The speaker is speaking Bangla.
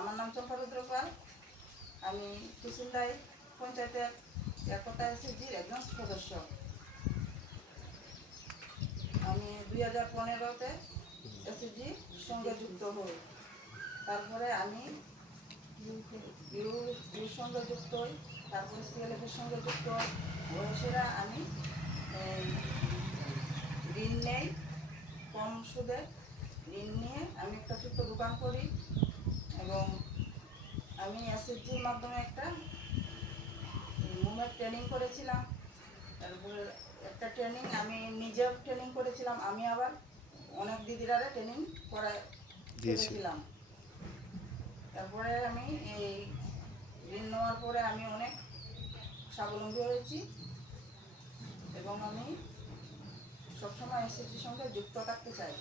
আমার নাম চম্পা রুদ্র পাল। আমি কুসুমদাই পঞ্চায়েতের একতা এসএসজির একজন সদস্য। আমি 2015-তে এসএসজির সঙ্গে যুক্ত হই। তারপরে আমি ইউর সঙ্গে যুক্ত হই, তারপরে সিএলএফের সঙ্গে যুক্ত হই। বয়সীরা আমি ঋণ নেই, কম সুদে ঋণ নিয়ে আমি একটা ছোট্ট দোকান করি এবং আমি এসএসজির মাধ্যমে একটা মোমের ট্রেনিং করেছিলাম। তারপরে একটা ট্রেনিং আমি নিজেও ট্রেনিং করেছিলাম, আমি আবার অনেক দিদিরারে ট্রেনিং দিয়েছিলাম। তারপরে আমি এই ঋণ নেওয়ার পরে আমি অনেক স্বাবলম্বী হয়েছি এবং আমি সবসময় এসএসজির সঙ্গে যুক্ত থাকতে চাই।